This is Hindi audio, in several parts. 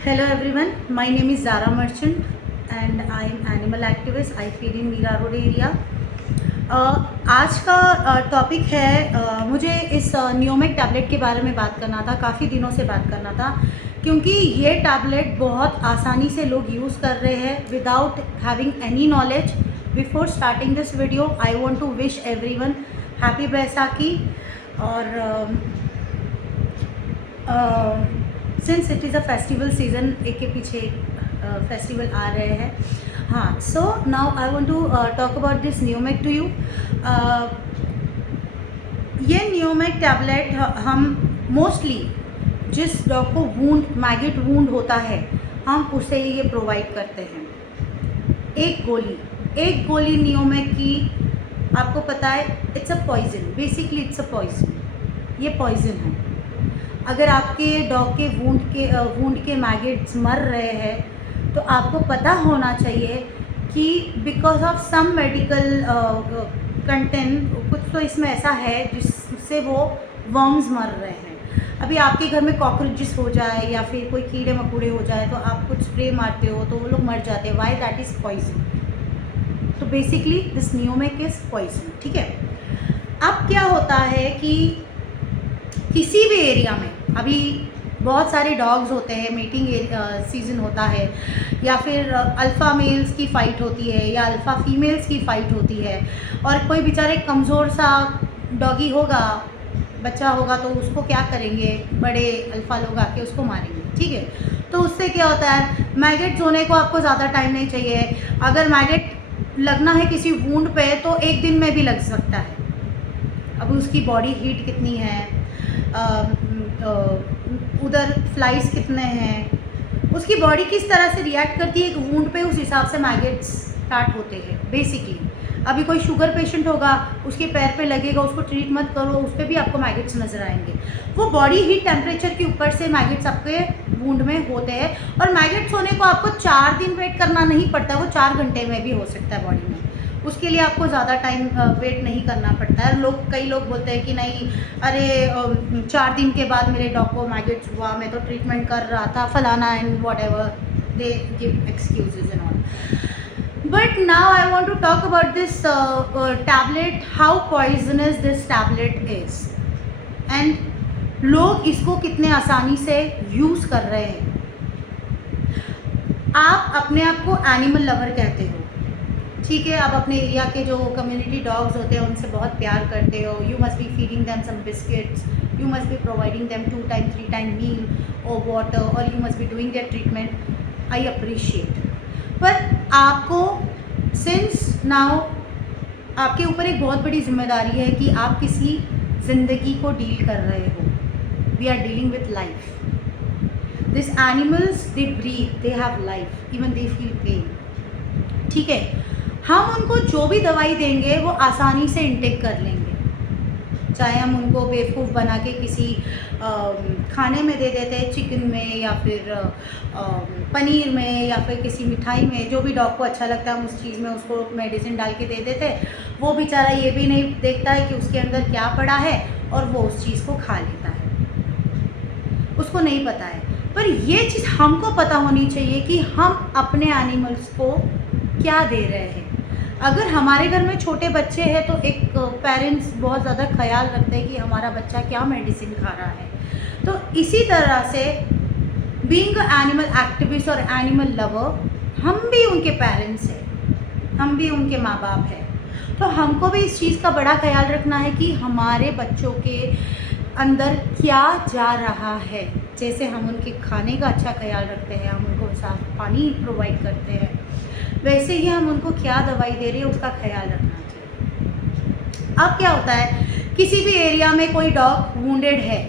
Hello everyone, my name is Zara Merchant and I am animal activist. I feed in Mira Road area. आज का टॉपिक है मुझे इस न्यूमेक टैबलेट के बारे में बात करना था, काफ़ी दिनों से बात करना था क्योंकि ये टैबलेट बहुत आसानी से लोग यूज़ कर रहे हैं without having any knowledge. Before starting this video I want to wish everyone happy Baisakhi और since it is a festival season, एक के पीछे फेस्टिवल आ रहे हैं. हाँ, so now I want to talk about this न्यूमेक टू यू. ये न्यूमेक टैबलेट हम मोस्टली जिस डॉग को मैगेट वूंड होता है हम उसे ये प्रोवाइड करते हैं. एक गोली न्यूमेक की, आपको पता है it's a poison. Basically it's a poison. ये पॉइजन है. अगर आपके डॉग के वूंड के मैगेट्स मर रहे हैं तो आपको पता होना चाहिए कि because of some medical content कुछ तो इसमें ऐसा है जिससे वो वर्म्स मर रहे हैं. अभी आपके घर में कॉकरोचेस हो जाए या फिर कोई कीड़े मकोड़े हो जाए तो आप कुछ स्प्रे मारते हो तो वो लोग मर जाते हैं. Why that is poison. तो बेसिकली दिस न्यूमेक इज़ पॉइजन. ठीक है. अब क्या होता है कि किसी भी एरिया में अभी बहुत सारे डॉग्स होते हैं, मीटिंग सीज़न होता है या फिर अल्फ़ा मेल्स की फ़ाइट होती है या अल्फ़ा फीमेल्स की फ़ाइट होती है और कोई बेचारे कमज़ोर सा डॉगी होगा, बच्चा होगा तो उसको क्या करेंगे, बड़े अल्फ़ा लोग आके उसको मारेंगे. ठीक है. तो उससे क्या होता है, मैगेट्स होने को आपको ज़्यादा टाइम नहीं चाहिए. अगर मैगेट लगना है किसी वूंड पे तो एक दिन में भी लग सकता है. अब उसकी बॉडी हीट कितनी है, उधर फ्लाइज कितने हैं, उसकी बॉडी किस तरह से रिएक्ट करती है एक वूंड पे, उस हिसाब से मैगेट्स स्टार्ट होते हैं. बेसिकली अभी कोई शुगर पेशेंट होगा, उसके पैर पे लगेगा, उसको ट्रीट मत करो, उस पर भी आपको मैगेट्स नज़र आएंगे. वो बॉडी हीट टेम्परेचर के ऊपर से मैगेट्स आपके वूंड में होते हैं. और मैगेट्स होने को आपको 4 दिन वेट करना नहीं पड़ता, वो 4 घंटे में भी हो सकता है बॉडी में. उसके लिए आपको ज़्यादा टाइम वेट नहीं करना पड़ता है. कई लोग बोलते हैं कि नहीं, अरे 4 दिन के बाद मेरे डॉग को मैगेट्स हुआ, मैं तो ट्रीटमेंट कर रहा था फलाना and whatever they give excuses and all. But now I want to talk about this tablet, how poisonous this tablet is and लोग इसको कितने आसानी से यूज़ कर रहे हैं. आप अपने आप को एनिमल लवर कहते हो, ठीक है. आप अपने एरिया के जो कम्युनिटी डॉग्स होते हैं उनसे बहुत प्यार करते हो. You must be feeding them some biscuits, you must be providing them 2 time 3 time meal और वाटर, और you must be doing their treatment. I appreciate. पर आपको सिंस नाउ आपके ऊपर एक बहुत बड़ी जिम्मेदारी है कि आप किसी ज़िंदगी को डील कर रहे हो. We are dealing with life. This animals they breathe, they have life, even they feel pain. ठीक है. हम उनको जो भी दवाई देंगे वो आसानी से इंटेक कर लेंगे. चाहे हम उनको बेवकूफ़ बना के किसी खाने में दे देते हैं, चिकन में या फिर पनीर में या फिर किसी मिठाई में, जो भी डॉग को अच्छा लगता है हम उस चीज़ में उसको मेडिसिन डाल के दे देते हैं. वो बेचारा ये भी नहीं देखता है कि उसके अंदर क्या पड़ा है और वो उस चीज़ को खा लेता है. उसको नहीं पता है. पर ये चीज़ हमको पता होनी चाहिए कि हम अपने एनिमल्स को क्या दे रहे हैं. अगर हमारे घर में छोटे बच्चे हैं तो एक पेरेंट्स बहुत ज़्यादा ख्याल रखते हैं कि हमारा बच्चा क्या मेडिसिन खा रहा है. तो इसी तरह से बीइंग अ एनिमल एक्टिविस्ट और एनिमल लवर, हम भी उनके पेरेंट्स हैं, हम भी उनके माँ बाप हैं. तो हमको भी इस चीज़ का बड़ा ख्याल रखना है कि हमारे बच्चों के अंदर क्या जा रहा है. जैसे हम उनके खाने का अच्छा ख्याल रखते हैं, हम उनको साफ पानी प्रोवाइड करते हैं, वैसे ही हम उनको क्या दवाई दे रहे हैं उसका ख्याल रखना चाहिए. अब क्या होता है, किसी भी एरिया में कोई डॉग वुंडेड है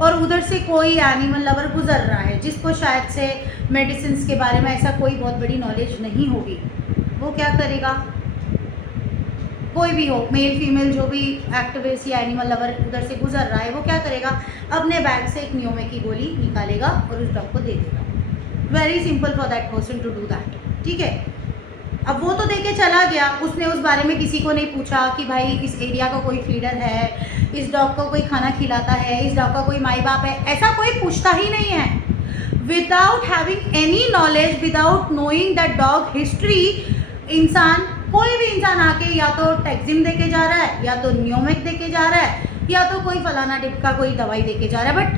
और उधर से कोई एनिमल लवर गुजर रहा है जिसको शायद से मेडिसिन के बारे में ऐसा कोई बहुत बड़ी नॉलेज नहीं होगी. वो क्या करेगा, कोई भी हो, मेल फीमेल जो भी एक्टिविस्ट या एनिमल लवर उधर से गुजर रहा है, वो क्या करेगा, अपने बैग से एक न्यूमेक की गोली निकालेगा और उस डॉग को दे देगा. Very simple for that person to do that. ठीक है. अब वो तो देके चला गया, उसने उस बारे में किसी को नहीं पूछा कि भाई इस एरिया का कोई फीडर है, इस डॉग को कोई खाना खिलाता है, इस डॉग का कोई माई बाप है, ऐसा कोई पूछता ही नहीं है. Without having any knowledge, without knowing that dog history, इंसान, कोई भी इंसान आके या तो टैक्जिम देके जा रहा है, या तो न्यूमेक देके जा रहा है, या तो कोई फलाना डिप का कोई दवाई देके जा रहा है, but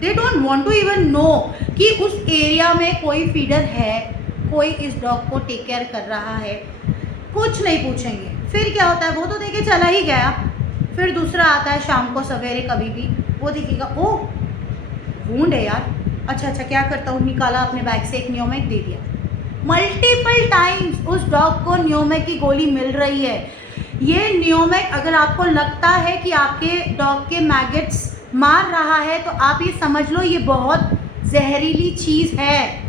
they don't want to even know कि उस एरिया में कोई फीडर है, कोई इस डॉग को टेक केयर कर रहा है, कुछ नहीं पूछेंगे। फिर क्या होता है, वो तो देके चला ही गया, फिर दूसरा आता है शाम को सवेरे कभी भी, वो देखेगा ओह वूंड है यार, अच्छा अच्छा क्या करता हूँ, निकाला अपने बैग से एक न्यूमेक दे दिया। मल्टीपल टाइम्स उस डॉग को न्यूमेक की गोली मिल रही है। ये न्यूमेक अगर आपको लगता है कि आपके डॉग के मैगेट्स मार रहा है, तो आप ये समझ लो ये बहुत जहरीली चीज़ है।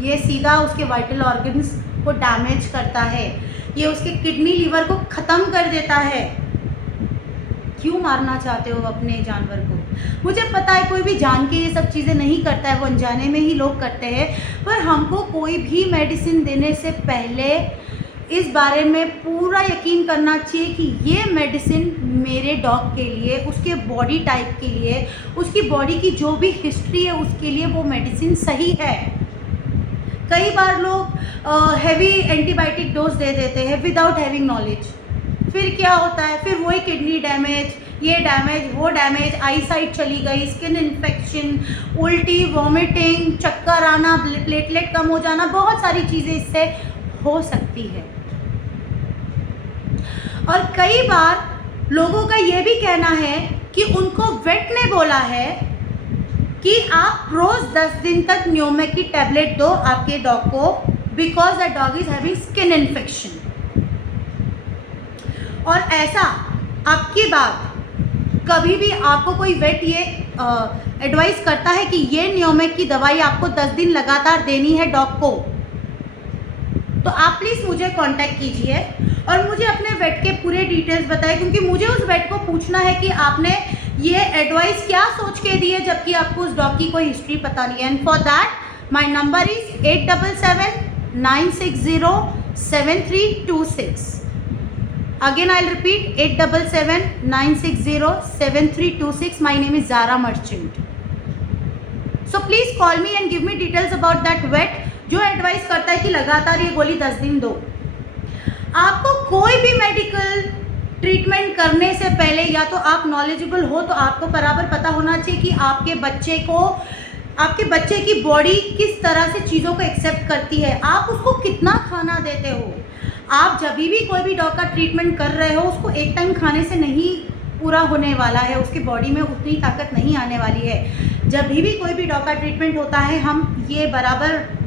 ये सीधा उसके वाइटल ऑर्गन्स को डैमेज करता है, ये उसके किडनी लीवर को ख़त्म कर देता है। क्यों मारना चाहते हो अपने जानवर को? मुझे पता है कोई भी जान के ये सब चीज़ें नहीं करता है, वो अनजाने में ही लोग करते हैं, पर हमको कोई भी मेडिसिन देने से पहले इस बारे में पूरा यकीन करना चाहिए कि ये मेडिसिन मेरे डॉग के लिए, उसके बॉडी टाइप के लिए, उसकी बॉडी की जो भी हिस्ट्री है उसके लिए वो मेडिसिन सही है। कई बार लोग हैवी एंटीबायोटिक डोज दे देते हैं विदाउट हैविंग नॉलेज। फिर क्या होता है, फिर वही किडनी डैमेज, ये डैमेज, वो डैमेज, आई साइट चली गई, स्किन इन्फेक्शन, उल्टी, वॉमिटिंग, चक्कर आना, प्लेटलेट कम हो जाना, बहुत सारी चीज़ें इससे हो सकती है। और कई बार लोगों का ये भी कहना है कि उनको वेट ने बोला है कि आप रोज़ 10 दिन तक न्यूमेक की टैबलेट दो आपके डॉग को, because that dog is having skin infection. और ऐसा आपकी बात कभी भी आपको कोई वेट ये एडवाइस करता है कि ये न्यूमेक की दवाई आपको 10 दिन लगातार देनी है डॉग को, तो आप प्लीज़ मुझे कांटेक्ट कीजिए और मुझे अपने वेट के पूरे डिटेल्स बताएं, क्योंकि मुझे उस वेट को पूछना है कि आपने ये एडवाइस क्या सोच के दी है, जबकि आपको उस डॉग की कोई हिस्ट्री पता नहीं है। And for that my number is 877-960-7326। Again I'll repeat 877-960-7326. My name is Zara Merchant. So please call me and give me details about that vet जो एडवाइस करता है कि लगातार ये गोली 10 दिन दो। आपको कोई भी मेडिकल ट्रीटमेंट करने से पहले या तो आप नॉलेजेबल हो, तो आपको बराबर पता होना चाहिए कि आपके बच्चे की बॉडी किस तरह से चीज़ों को एक्सेप्ट करती है, आप उसको कितना खाना देते हो। आप जब भी कोई भी डॉग का ट्रीटमेंट कर रहे हो, उसको एक टाइम खाने से नहीं पूरा होने वाला है, उसकी बॉडी में उतनी ताकत नहीं आने वाली है। जब भी कोई भी डॉग का ट्रीटमेंट होता है, हम ये बराबर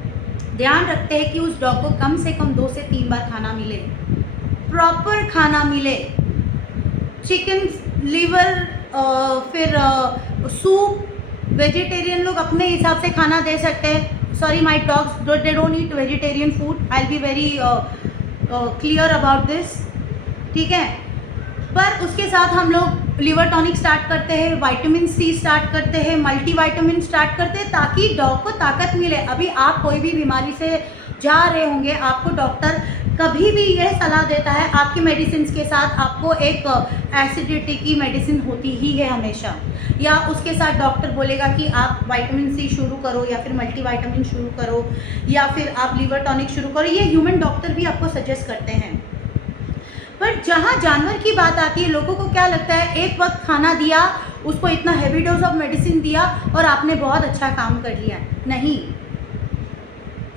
ध्यान रखते हैं कि उस डॉग को कम से कम 2 से 3 बार खाना मिले, प्रॉपर खाना मिले। चिकन लिवर, फिर सूप, वेजिटेरियन लोग अपने हिसाब से खाना दे सकते हैं। Sorry my dogs they don't eat vegetarian food, I will be very clear about this, ठीक है। पर उसके साथ हम लोग लिवर टॉनिक स्टार्ट करते हैं, विटामिन सी स्टार्ट करते हैं, मल्टीविटामिन स्टार्ट करते हैं, ताकि डॉग को ताकत मिले। अभी आप कोई भी बीमारी से जा रहे होंगे, आपको डॉक्टर कभी भी यह सलाह देता है, आपकी मेडिसिन के साथ आपको एक एसिडिटी की मेडिसिन होती ही है हमेशा, या उसके साथ डॉक्टर बोलेगा कि आप विटामिन सी शुरू करो, या फिर मल्टीविटामिन शुरू करो, या फिर आप लिवर टॉनिक शुरू करो। ये ह्यूमन डॉक्टर भी आपको सजेस्ट करते हैं। पर जहाँ जानवर की बात आती है, लोगों को क्या लगता है, एक वक्त खाना दिया, उसको इतना हैवी डोज ऑफ मेडिसिन दिया और आपने बहुत अच्छा काम कर लिया। नहीं,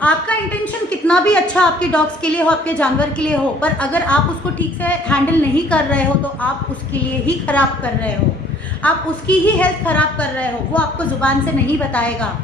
आपका इंटेंशन कितना भी अच्छा आपके डॉग्स के लिए हो, आपके जानवर के लिए हो, पर अगर आप उसको ठीक से हैंडल नहीं कर रहे हो, तो आप उसके लिए ही खराब कर रहे हो, आप उसकी ही हेल्थ खराब कर रहे हो। वो आपको जुबान से नहीं बताएगा।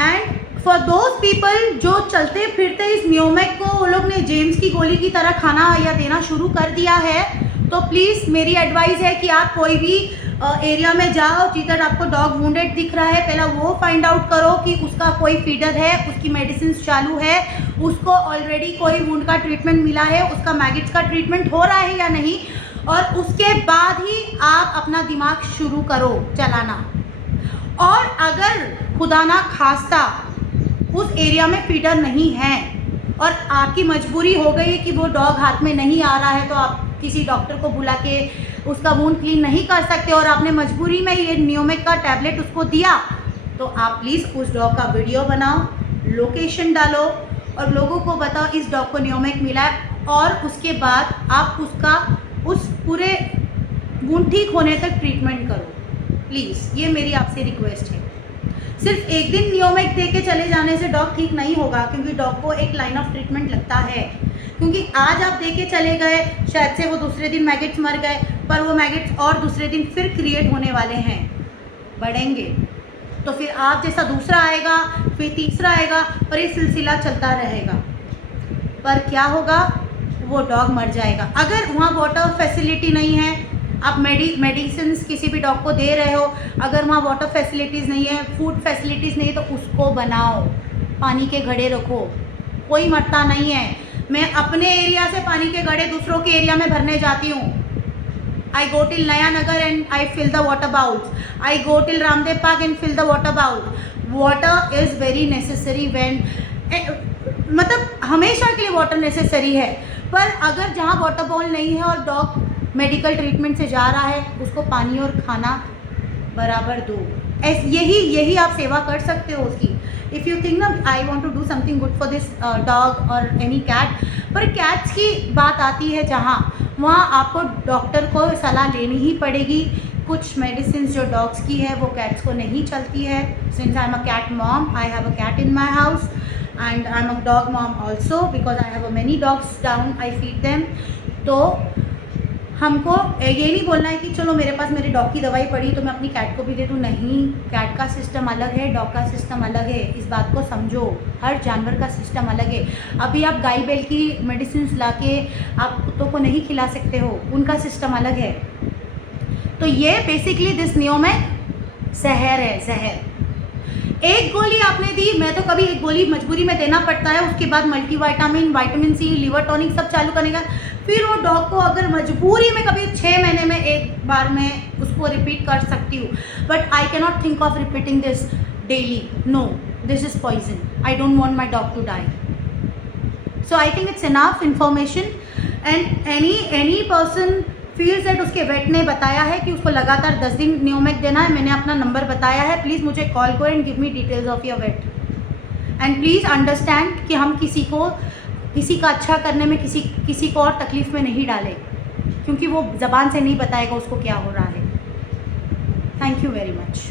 एंड फॉर दोज पीपल जो चलते फिरते इस न्यूमेक को वो लोग ने जेम्स की गोली की तरह खाना या देना शुरू कर दिया है, तो प्लीज़ मेरी एडवाइस है कि आप कोई भी एरिया में जाओ जिधर आपको डॉग वुंडेड दिख रहा है, पहला वो फाइंड आउट करो कि उसका कोई फीडर है, उसकी मेडिसिन चालू है, उसको ऑलरेडी कोई वुंड का ट्रीटमेंट मिला है, उसका मैगेट्स का ट्रीटमेंट हो रहा है या नहीं, और उसके बाद ही आप अपना दिमाग शुरू करो चलाना। और अगर खुदा ना खास्ता उस एरिया में फीडर नहीं है और आपकी मजबूरी हो गई है कि वो डॉग हाथ में नहीं आ रहा है, तो आप किसी डॉक्टर को बुला के उसका वूंड क्लीन नहीं कर सकते और आपने मजबूरी में ये न्यूमेक का टैबलेट उसको दिया, तो आप प्लीज़ उस डॉग का वीडियो बनाओ, लोकेशन डालो और लोगों को बताओ इस डॉग को नियोमिक मिला है, और उसके बाद आप उसका उस पूरे वुंड ठीक होने तक ट्रीटमेंट करो। प्लीज़ ये मेरी आपसे रिक्वेस्ट है। सिर्फ एक दिन नियोमिक दे के चले जाने से डॉग ठीक नहीं होगा, क्योंकि डॉग को एक लाइन ऑफ ट्रीटमेंट लगता है। क्योंकि आज आप दे के चले गए, शायद से वो दूसरे दिन मैगेट्स मर गए, पर वो मैगेट्स और दूसरे दिन फिर क्रिएट होने वाले हैं, बढ़ेंगे, तो फिर आप जैसा दूसरा आएगा, फिर तीसरा आएगा, और ये सिलसिला चलता रहेगा। पर क्या होगा, वो डॉग मर जाएगा। अगर वहाँ वाटर फैसिलिटी नहीं है, आप मेडिसिन किसी भी डॉग को दे रहे हो, अगर वहाँ वाटर फैसिलिटीज़ नहीं है, फूड फैसिलिटीज़ नहीं है, तो उसको बनाओ, पानी के घड़े रखो, कोई मरता नहीं है। मैं अपने एरिया से पानी के घड़े दूसरों के एरिया में भरने जाती हूँ। I go till Naya Nagar and I fill the water bowls. I go till Ramdev Park and fill the water bowl. Water is very necessary when मतलब हमेशा के लिए वाटर नेसेसरी है, पर अगर जहाँ वाटर बाउल नहीं है और डॉग मेडिकल ट्रीटमेंट से जा रहा है, उसको पानी और खाना बराबर दो। यही आप सेवा कर सकते हो उसकी। इफ़ यू थिंक ना I want to do something good for this dog और एनी कैट, पर कैट्स की बात आती है जहाँ, वहाँ आपको डॉक्टर को सलाह लेनी ही पड़ेगी। कुछ मेडिसिन जो डॉग्स की है वो कैट्स को नहीं चलती है। Since I am a cat mom, I have a cat in my house and I'm a dog mom also because I have a many dogs down, I feed them। तो हमको ये नहीं बोलना है कि चलो मेरे पास मेरे डॉग की दवाई पड़ी तो मैं अपनी कैट को भी दे दूँ। नहीं, कैट का सिस्टम अलग है, डॉग का सिस्टम अलग है, इस बात को समझो। हर जानवर का सिस्टम अलग है। अभी आप गाय बैल की मेडिसिन ला के आप कुत्तों को नहीं खिला सकते हो, उनका सिस्टम अलग है। तो ये बेसिकली दिस नियोमिक जहर है, जहर। एक गोली आपने दी, मैं तो कभी एक गोली मजबूरी में देना पड़ता है, उसके बाद multivitamin, vitamin C, liver tonic सब चालू करने का। फिर वो डॉग को अगर मजबूरी में कभी 6 महीने में एक बार मैं उसको रिपीट कर सकती हूँ, but I can not think of repeating this daily. No, this is poison. I don't want my dog to die. So I think it's enough information and any person feels that उसके वेट ने बताया है कि उसको लगातार 10 दिन नियोमिक देना है। मैंने अपना नंबर बताया है, प्लीज़ मुझे कॉल करो and give me details of your weight. And please understand कि हम किसी का अच्छा करने में किसी को और तकलीफ़ में नहीं डालें, क्योंकि वो ज़बान से नहीं बताएगा उसको क्या हो रहा है। Thank you very much.